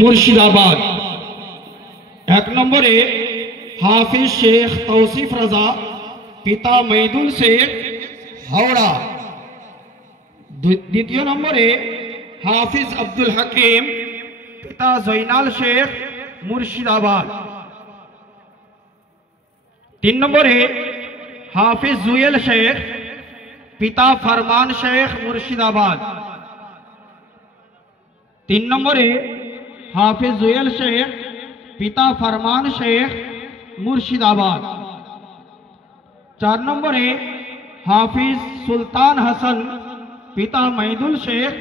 মুর্শিদাবাদ। 1 নম্বরে হাফিজ শেখ তৌসিফ রাজা, পিতা মঈদুল শেখ, হাওড়া। 2 নম্বরে হাফিজ আব্দুল হাকিম, পিতা জৈনাল শেখ, মুর্শিদাবাদ। 3 নম্বরে হাফিজ জুয়েল শেখ, পিতা ফরমান শেখ, মুর্শিদাবাদ। 3 নম্বরে হাফিজ জুয়েল শেখ, পিতা ফরমান শেখ, মুর্শিদাবাদ। 4 নম্বরে হাফিজ সুলতান হাসান, পিতা মঈদুল শেখ,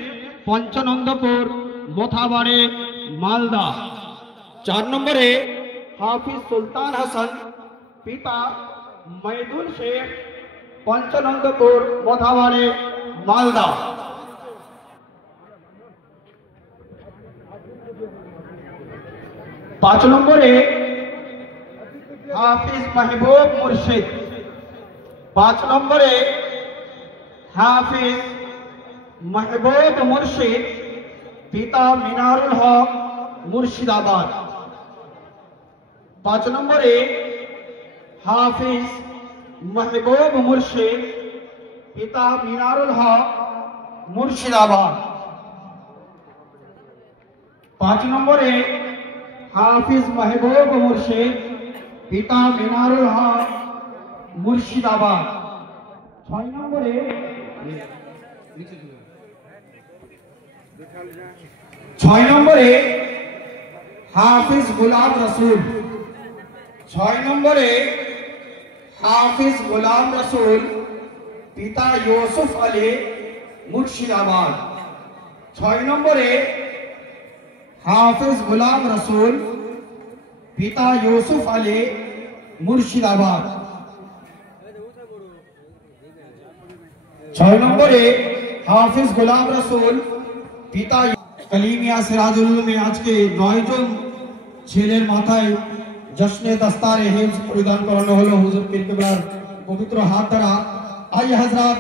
পঞ্চনন্দপুর, মোথাবাড়ে, মালদা। 4 নম্বরে হাফিজ সুলতান হাসান, পিতা মঈদুল শেখ, পঞ্চনন্দপুর, মোথাবাড়ে, মালদা। 5 নম্বরে হাফিজ মাহবুব মুর্শিদ। 5 নম্বরে হাফিজ মাহবুব মুর্শিদ, পিতা মিনারুল হক, মুর্শিদাবাদ। 5 নম্বরে হাফিজ মাহবুব মুর্শিদ, পিতা মিনারুল হক, মুর্শিদাবাদ। 5 নম্বরে হাফিজ মাহবুব মুর্শিদ, পিতা মিনারুল হক, মুর্শিদাবাদ। 6 নম্বরে হাফিজ গোলাম রসুল। 6 নম্বরে হাফিজ গোলাম রসুল, পিতা ইউসুফ আলী, মুর্শিদাবাদ। 6 নম্বরে হাফিজ গোলাম রসুল, পিতা ইউসুফ আলী, মুর্শিদাবাদ। 6 নম্বরে হাফিজ গোলাম রসুল, পিতা কলিমিয়া সিরাজুল উলুমে আজকে 9 জন ছেলের মাথায় জশ্নে দস্তারে হিফজ পরিধান করানো হলো হুজুর পীর কিবলার पवित्र हाथ धरा। आइए हजरात,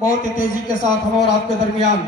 बहुत तेजी के साथ हम और आपके दरमियान